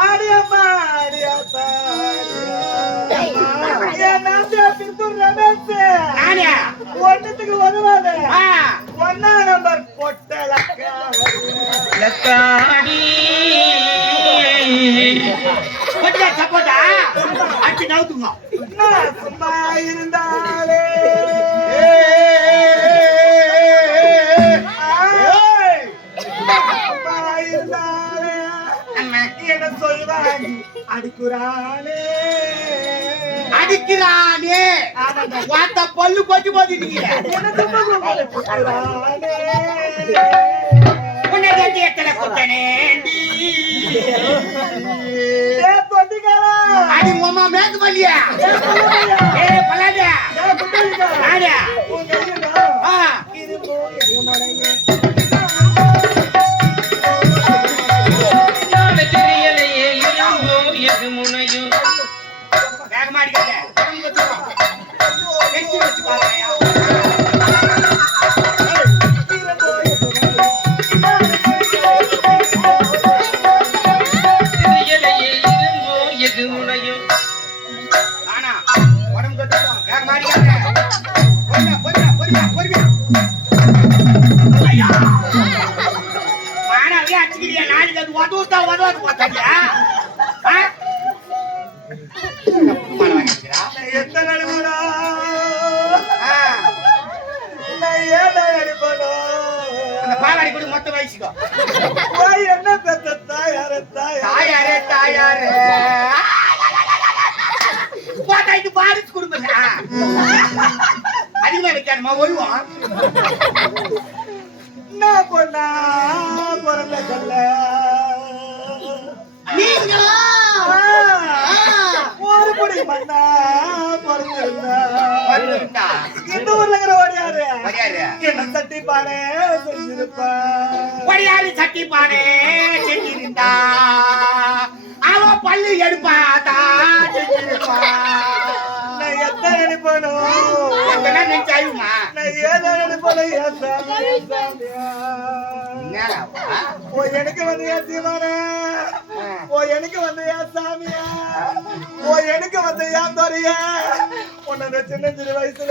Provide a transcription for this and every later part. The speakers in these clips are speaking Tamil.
அடியம்மா, ஒண்ணுத்துக்கு வருவாங்க ஆ. ஒன்னா நம்பர் பொட்டலக்கா லக்காடி கொஞ்சம் சப்போட்டா அடிச்சு நவுத்துங்க சும்மா இருந்தாலே என்ன சொல்வாங்க அடிக்குறானே. அடிக்கிறானே. வாத்த பல்லு கொட்டி சும்மா அடிக்குறானே. உன்னை எத்தனை அடி உமா மேற்கு பள்ளியா ஏ ஏ இரும்போ எது முனையும் ஆனா, உடம்பு வச்சுக்கோ. வேகமா அடிக்காத. பொறுமையா, பொறுமையா, பொறுமையா, பொறுமையா. அடிச்சுக்கிறியா? நாளைக்கு அது உதவாது ஏதா பாவாடை கூட மொத்த வயசுக்கோ என்ன பெத்த தாயார தாயார தாயாரே தாயாரே போட்டா இது பாரிஸ் குடும்பம் அதிகமா வைக்காதுமா வருவோம் நான் பொண்ணா பிறந்த கல்ல? நீங்களா? ஒரு பொடி மண்ணா பிறந்திருந்தா? இந்த ஊர்ல. என்ன தட்டி பானே செஞ்சிருப்பா. வடியாரு சட்டி பானே செஞ்சிருந்தா. அவ பல்லு எடுப்பாதா செஞ்சிருப்பா. நான் ஏதோ ஓ எனக்கு வந்து ஏன் சீமானே ஓ எனக்கு வந்து ஏன் சாமியா? ஓ எனக்கு வந்து ஏன் தோறிய உன்னை இந்த சின்ன சிறு வயசுல.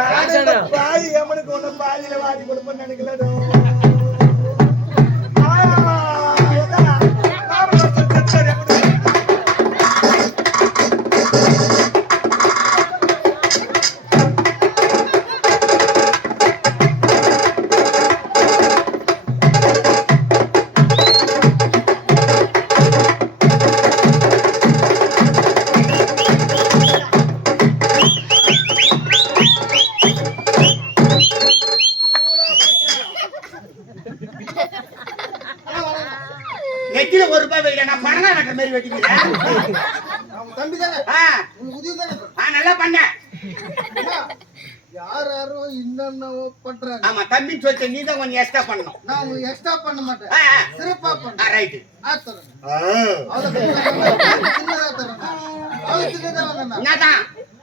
நானே இந்த பாய் எமனுக்கு ஒண்ணு பாதியில வாடி கொடுப்பேன்னு நினைக்கலடோ. பண்ண யார் யாரும் என்னென்ன பண்றாங்க. ஆமா தம்பி சொல்லிட்டு நீ தான் கொஞ்சம் எக்ஸ்ட்ரா பண்ணணும். நான் உங்களுக்கு எக்ஸ்ட்ரா பண்ண மாட்டேன். சிறப்பா ஆ, பண்ணேன் ரைட்டு ஆ. தரேன் சின்னதா தரேன் அவ்வளவு சின்னதா வேணா என்னதான்?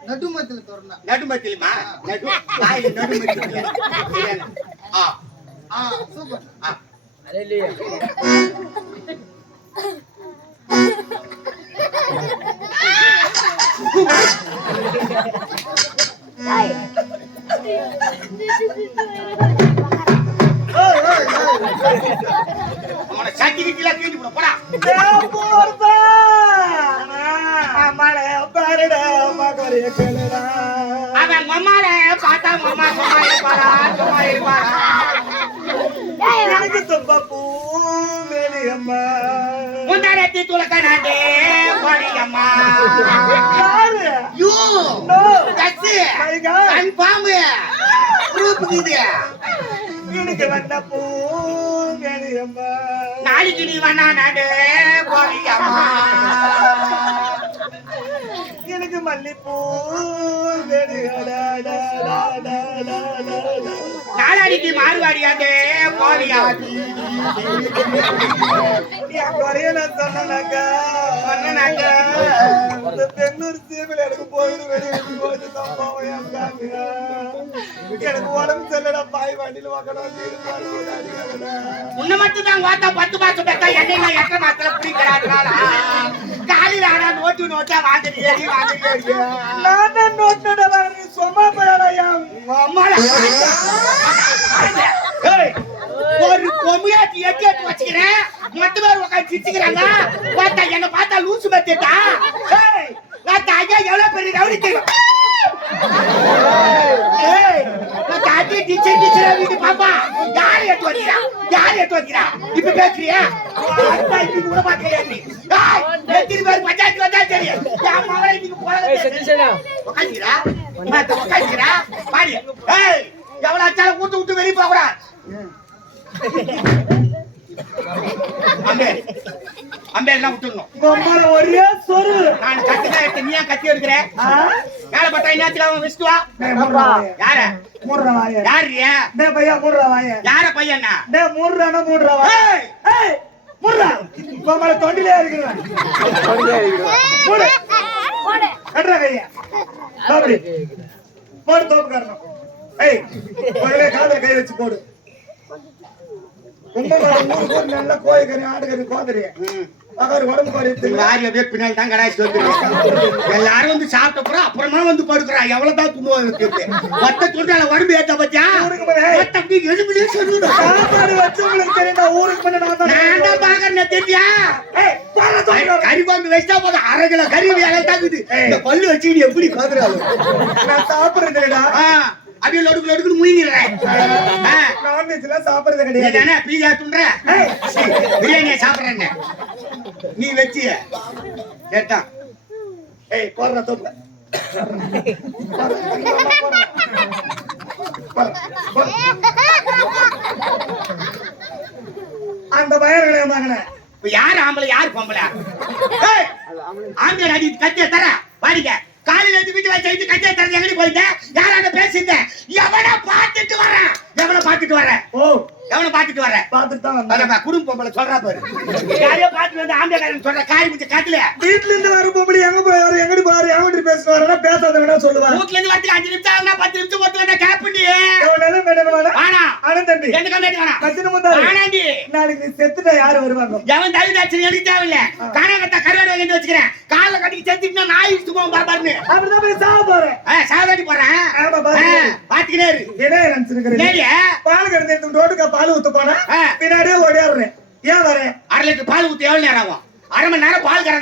நடுமத்தில் தரேன் நடுமத்திலுமா? நடு வாயில நடுமத்தில் ஆ. ஆ சூப்பர். ஆ. கிட்டிலாம் கீழே போட போடா தேவப்பூர்தா. அம்மாளே, பாருடா, மகரே கேளுடா. அவன் மம்மால பார்த்தா மம்மா சும்மா இருப்பாரா சும்மா இருப்பாரா எனக்கு தும்ப பூமேனி அம்மா. முந்தாரத்தி துளக்க நாட்டே பாடியம்மா. யாரு? யூ இது. எனக்கு வந்த பூமேனி அம்மா. நாளைக்கு நீ வேணா நாடு பாடியம்மா. எனக்கு மல்லிப்பூ. மேனி மாறுவாடியாதே போறியாடி நீ அங்க நான் சொன்னேனாக்கா. இந்த தென்னூர் சீமையில எனக்கு போயிட்டு. எனக்கு உடம்பு சரியில்லடா பாய் வண்டியில அடிக்காதடா உன்னை மட்டும் தான் ஓட்டா பத்து மாசம் பெத்தா என்னையில எத்தனை மாசத்துல பிடிக்கிறாங்களா காலையில ஆனா நோட்டு நோட்டா வாங்கி ஏறி வாங்கி ஏறி நான் தான் நோட்டோட வாங்கி சும்மா போயாடாயா அம்மாடா. ஒரு பொம்மையாட்டி எட்டி எட்டி வச்சுக்கிறேன். மொத்த பேர் உட்காந்து சிரிச்சுக்கிறாங்க. பார்த்தா என்ன பார்த்தா லூசு பத்திட்டா ஐயா எவ்வளவு பெரிய ரவுடி தெரியும் தாத்தி டீச்சர் டீச்சர் வீட்டு பாப்பா. யார் எட்டு வைக்கிறா யார் எட்டு வைக்கிறா இப்ப பேசுறியா? அத்தா இன்னைக்கு கூட பாக்குறியா நீ ஏய், எத்தனை பேர் பஞ்சாயத்து வந்தா தெரியும் என் மகளை இன்னைக்கு போறதே உட்காந்துக்கிறா உட்காந்துக்கிறா பாரு. ஏய் எவ்வளவு அச்சாலும் கூட்டு விட்டு வெளியே போக கூடாது அம்பே அம்பே எல்லாம் விட்டுடணும் ஒரே சொரு நான் கத்தி தான் எடுத்து நீ ஏன் கத்தி எடுக்கிற ஆ? மேல பட்டா என்னத்துல அவன் விசுட்டு வா டேய், மூடுறா வாயை. யார. யாருயா டேய் பையா, மூடுறா வாயை. யார பையனா டேய், மூடுறானா, மூடுறா வாயை. ஏய் மூடுறா. உங்களை தொண்டிலே இருக்கிறேன். மூடு. கட்டுறா கையை. அப்படி. போடு தோப்புக்காரனும். ஏய், முதல்ல காதுல கை வச்சு போடு கும்பகோணம் ஊருக்கு ஒரு நல்ல கோழிக்கறி ஆடுகறி கோதறி அகர் உடம்பு வாரி அப்படியே பின்னாடி தான் கடாய்ச்சி எல்லாரும் வந்து சாப்பிட்ட அப்புறம் அப்புறமா வந்து படுக்கிறா எவ்வளவு தான் துணுவாங்க மொத்த துண்டால உடம்பு ஏத்த பத்தியா எலும்புலயே சாப்பாடு வச்சு உங்களுக்கு தெரியுமா ஊருக்கு பண்ண நான் தான் பாக்குறேன் தெரியா கறி குழம்பு வச்சா போதும் அரை கிலோ கறி வேலை தாக்குது இந்த பல்லு வச்சு எப்படி கதுறாரு நான் சாப்பிடுறது அப்படியே லொடுக்கு லொடுக்குன்னு முயங்கிறேன் நான்வெஜ்ல சாப்பிடுறது நீ கிடையாது தானே பீஸா துண்ற பிரியாணியை சாப்பிடுறேன்னு. நீ வச்சிய. கேட்டான். ஏய் போடுற தோப்பு அந்த பயர்களை இப்ப யாரு ஆம்பளை யாரு பொம்பளை? ஆம்பளை அடி கத்திய தர வாடிக்க. காலையில இருந்து வீட்டு வச்சு இது கத்திய தர எங்கடி போயிட்ட யாராண்ட பேசிட்ட எவனை பார்த்துட்டு வரேன் எவனை பார்த்துட்டு வரேன் ஓ. எவனை பார்த்துட்டு வரேன் பார்த்துட்டு தான் வந்தேன். குடும்ப பொம்பளை சொல்றா பாரு. யாரையோ பார்த்துட்டு வந்து ஆம்பளை காரன் சொல்ற காய் முச்சு காட்டுல வீட்டுல இருந்து வர பொம்பளை எங்க போய் எங்கடி பாரு எவன்டி பேசுவாருன்னா பேசாதவனா சொல்லுவான் வீட்டுல இருந்து வரதுக்கு அஞ்சு நிமிஷம் ஆகுனா பத்து நிமிஷம் பத்து வந்தா கேப் பண்ணி எவனாலும் வேணுமானா வாடா அண்ணன் தம்பி. எந்த கண்ணாடி வேணாம் கத்தின முந்தாரு வேணாண்டி. நாளைக்கு செத்துட்டா யாரு வருவாங்க? எவன் தயவு தாட்சி எனக்கு தேவையில்ல. காணாங்கத்தா கருவாடு வச்சுக்கிறேன். காலைல கட்டிக்கு செத்துட்டுனா நாய் இழுத்து போவோம் பாருன்னு. அப்படிதான் போய் போறேன் சாவதாடி போறேன் ஆமா, பாத்து. பாத்துக்கினே இரு. என்ன நினைச்சிருக்கிறேன் நேரியா பால் எடுத்து ரோட்டுக்கு பால் ஊத்த போனா. பின்னாடியே ஓடியாடுறேன். ஏன் வரேன்? அரை லிட்டர் பால் ஊத்தி எவ்வளவு நேரம் ஆகும்? அரை மணி நேரம் பால் கறந்த